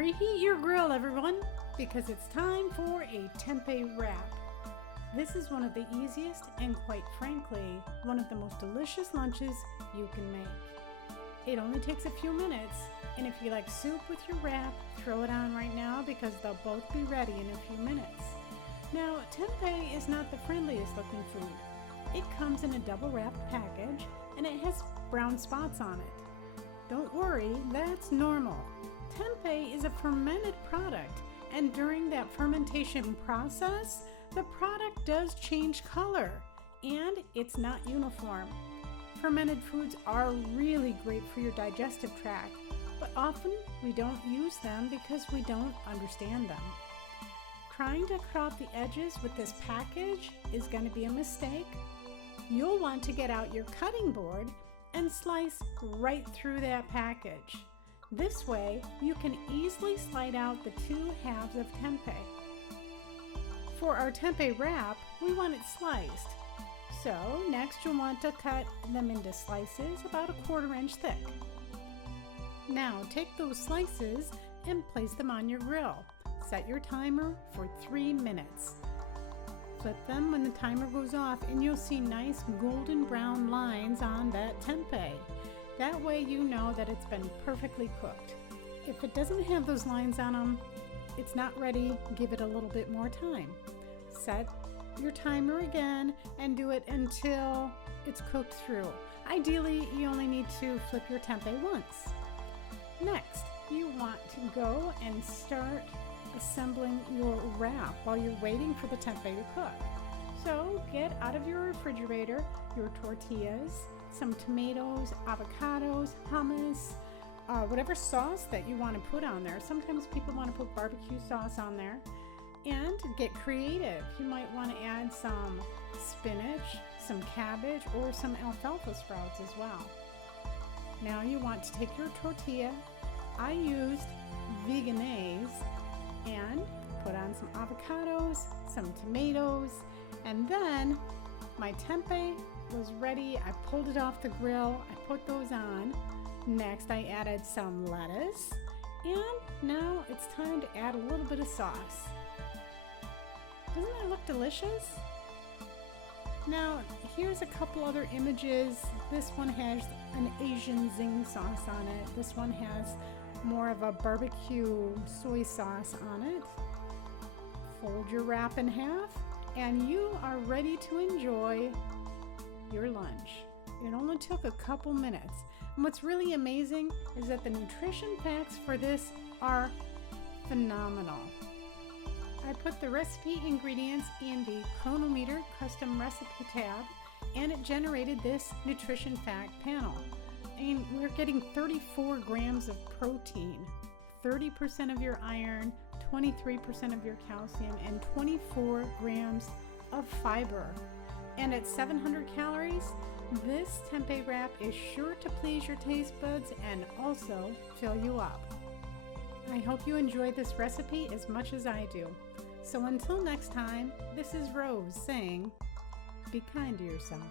Preheat your grill, everyone, because it's time for a tempeh wrap. This is one of the easiest and, quite frankly, one of the most delicious lunches you can make. It only takes a few minutes, and if you like soup with your wrap, throw it on right now because they'll both be ready in a few minutes. Now, tempeh is not the friendliest looking food. It comes in a double wrapped package and it has brown spots on it. Don't worry, that's normal. Tempeh is a fermented product, and during that fermentation process, the product does change color, and it's not uniform. Fermented foods are really great for your digestive tract, but often we don't use them because we don't understand them. Trying to cut off the edges with this package is going to be a mistake. You'll want to get out your cutting board and slice right through that package. This way, you can easily slide out the two halves of tempeh. For our tempeh wrap, we want it sliced. So next you'll want to cut them into slices about 1/4 inch thick. Now take those slices and place them on your grill. Set your timer for 3 minutes. Flip them when the timer goes off and you'll see nice golden brown lines on that tempeh. That way you know that it's been perfectly cooked. If it doesn't have those lines on them, it's not ready. Give it a little bit more time. Set your timer again and do it until it's cooked through. Ideally, you only need to flip your tempeh once. Next, you want to go and start assembling your wrap while you're waiting for the tempeh to cook. So get out of your refrigerator your tortillas, some tomatoes, avocados, hummus, whatever sauce that you want to put on there. Sometimes people want to put barbecue sauce on there. And get creative. You might want to add some spinach, some cabbage, or some alfalfa sprouts as well. Now you want to take your tortilla. I used veganaise and put on some avocados, some tomatoes, and then my tempeh was ready. I pulled it off the grill. I put those on. Next, I added some lettuce, and now it's time to add a little bit of sauce. Doesn't that look delicious? Now, here's a couple other images. This one has an Asian zing sauce on it. This one has more of a barbecue soy sauce on it. Fold your wrap in half, and you are ready to enjoy your lunch. It only took a couple minutes. And what's really amazing is that the nutrition facts for this are phenomenal. I put the recipe ingredients in the Chronometer custom recipe tab, and it generated this nutrition fact panel. And we're getting 34 grams of protein, 30% of your iron, 23% of your calcium, and 24 grams of fiber. And at 700 calories, this tempeh wrap is sure to please your taste buds and also fill you up. I hope you enjoyed this recipe as much as I do. So until next time, this is Rose saying, be kind to yourself.